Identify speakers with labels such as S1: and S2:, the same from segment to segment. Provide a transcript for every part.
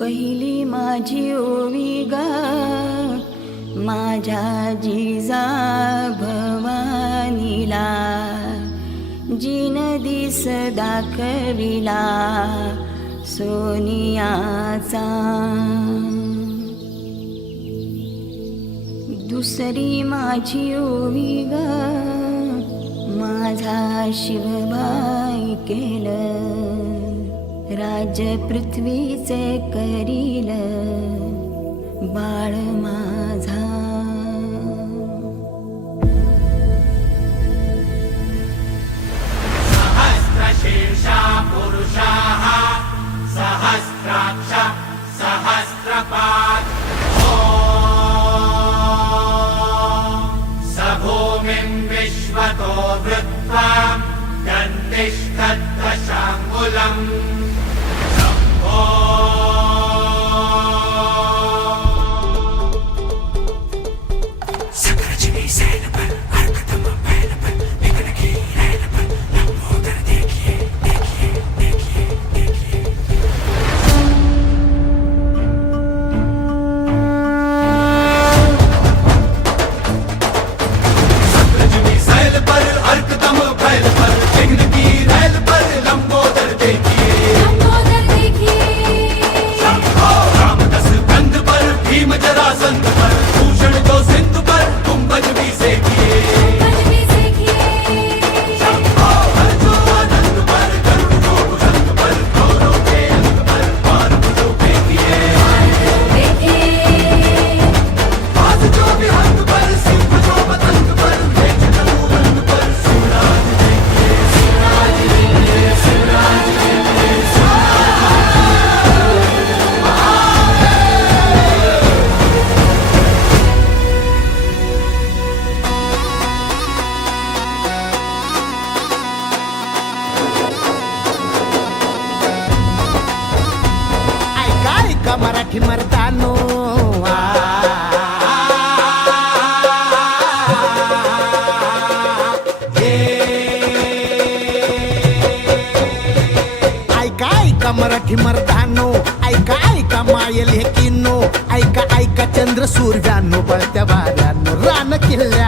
S1: पहिली माझी ओवी गा माझ्या जिजा भवानीला. जिन दिस दाखविला सोनियाचा. दुसरी माझी ओवी ग माझा शिवबाई केलं. राजपृथ्वी च करील बाण माधा
S2: सहस्रशेषा पुरुषाः सहस्राक्ष सहस्रपा सभूमिं विश्वतो वृत्त्वा
S3: दन्तिस्तत्वशाङ्कुलम् वाघी मर्दानो ऐका ऐका मायल हे किनो ऐका ऐका चंद्र सूर्यानो बळत्या वाऱ्यानो रान
S4: किल्ल्या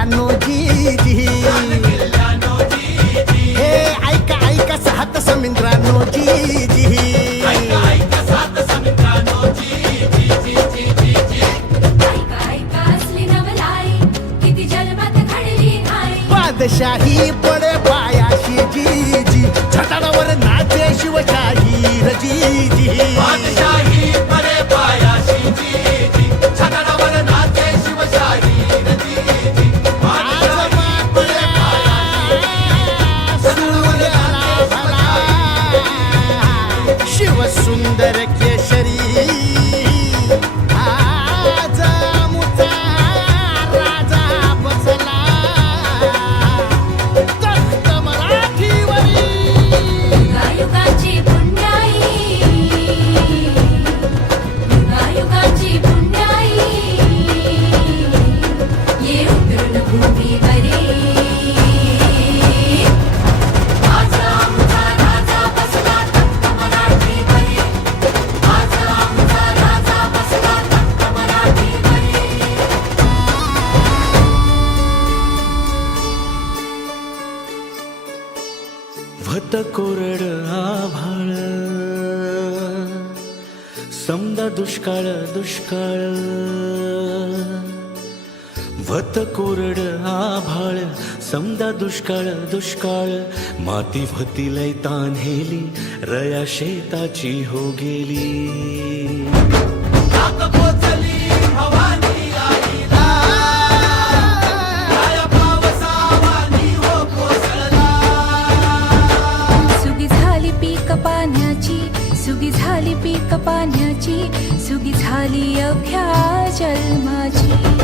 S5: पत कोरड आभाळ समदा दुष्काळ दुष्काळ. माती भतीलय तान्हेली रया शेताची हो गेली.
S6: सुगी झाली पीक पाण्याची सुगी झाली पीक पाण्याची सुगी झाली अवघ्या जन्माची.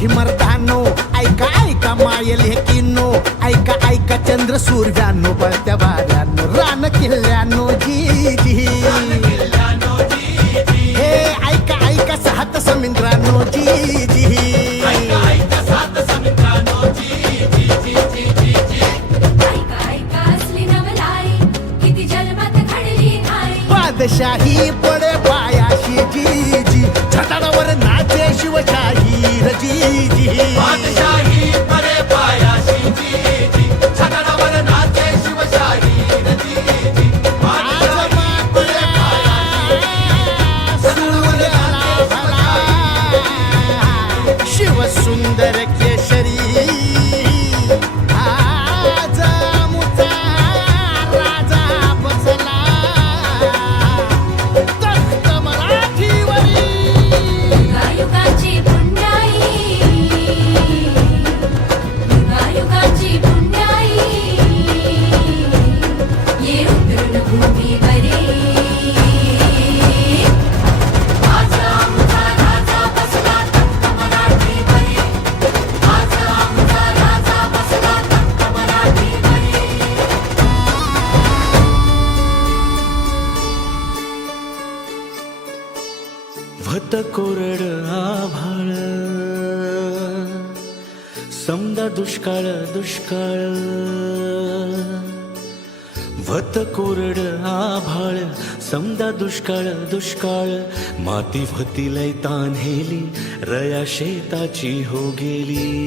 S7: ही
S4: मर्दानो ऐका ऐका मायल हे किनो ऐका ऐका चंद्र सूर्यानो पळत्या वाऱ्यानो रान किल्ल्यानो.
S5: समदा दुष्काळ दुष्काळ. वत कोरड आभाळ. समदा दुष्काळ दुष्काळ. माती भती लय तान हेली रया शेताची हो गेली.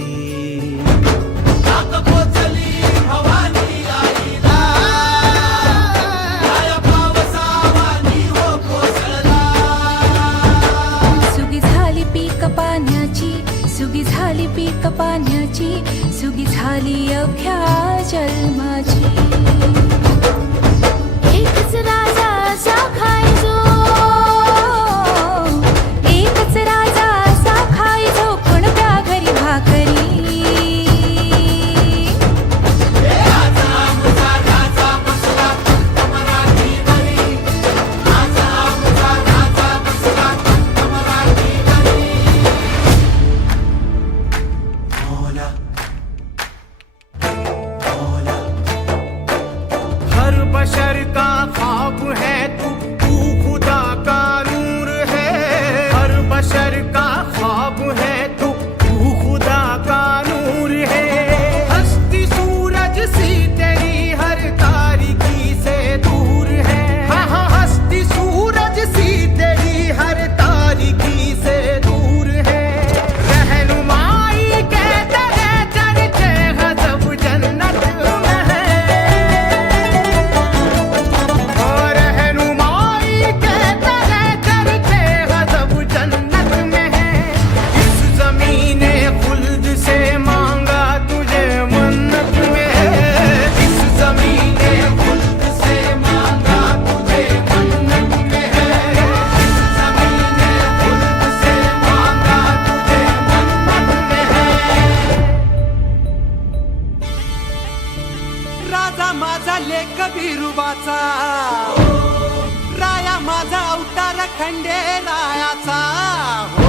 S6: पीक पाण्याची सुगी झाली अवघ्या जन्माची. एकच राजा कबीरुबाचा. राया माझा अवतार
S7: खंडे रायाचा